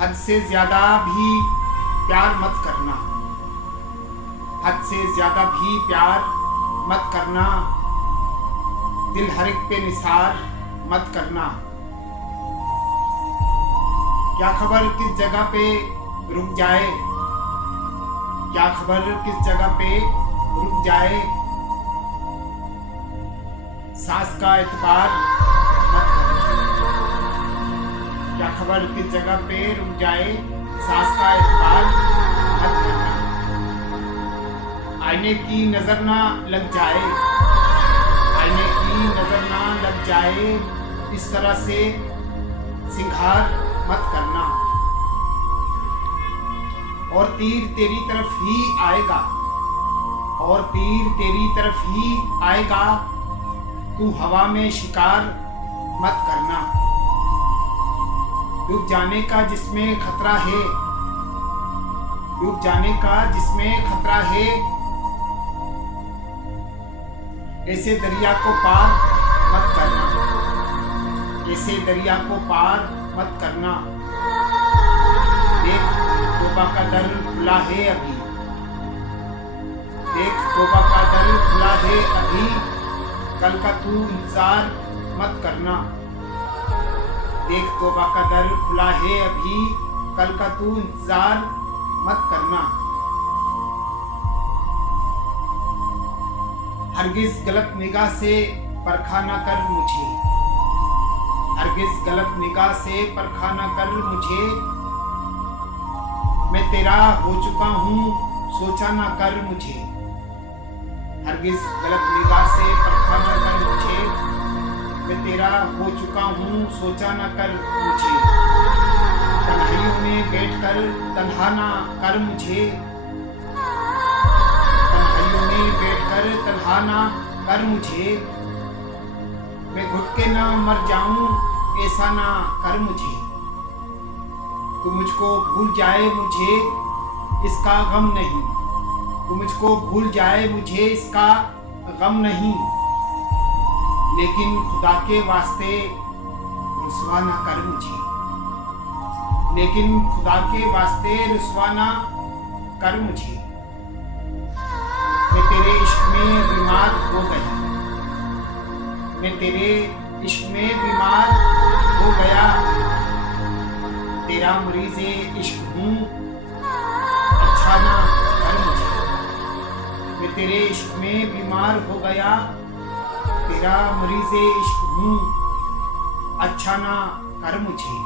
हद से ज्यादा भी प्यार मत करना, हद से ज्यादा भी प्यार मत करना, दिल हर एक पे निसार मत करना। क्या खबर किस जगह पे रुक जाए, क्या खबर किस जगह पे रुक जाए, सांस का एतबार मत करना। क्या खबर किस जगह पे रुक जाए, सांस का एतबार मत करना। आईने की नजर ना लग जाए, आईने की नजर ना लग जाए, इस तरह से सिंगार मत करना। और तीर तेरी तरफ ही आएगा, और तीर तेरी तरफ ही आएगा, तू हवा में शिकार मत करना। डूब जाने का जिसमें खतरा है, डूब जाने का जिसमें खतरा है, ऐसे दरिया को पार मत करना, ऐसे दरिया को पार मत करना। देख तौबा का दर खुला है अभी, देख तौबा का दर खुला है अभी, कल का तू इंतजार मत करना। देख तौबा का दर खुला है अभी, कल का तू इंतजार मत करना। हरगिज गलत निगाह से परखा ना कर मुझे, हरगिज गलत निगाह से परखा ना कर मुझे, मैं तेरा हो चुका हूँ सोचा ना कर मुझे। हरगिज गलत निगाह से परखा ना कर मुझे, मैं तेरा हो चुका हूँ सोचा ना कर मुझे। तन्हाइयों में बैठकर तन्हा ना कर मुझे, तन्हाइयों में बैठकर तन्हा ना कर मुझे, मैं घुट के ना मर जाऊं ऐसा ना कर मुझे। तू मुझको भूल जाए मुझे इसका गम नहीं, तू मुझको भूल जाए मुझे इसका गम नहीं, लेकिन खुदा के वास्ते रुसवा ना कर मुझे, लेकिन खुदा के वास्ते रुसवा ना कर मुझे। मैं तेरे इश्क में बीमार हो गया, मैं तेरे इश्क में बीमार हो गया, तेरा मरीज़े इश्क हूँ अच्छा ना कर मुझे। मैं तेरे इश्क में बीमार हो गया, तेरा मरीज़े इश्क हूँ अच्छा ना कर मुझे।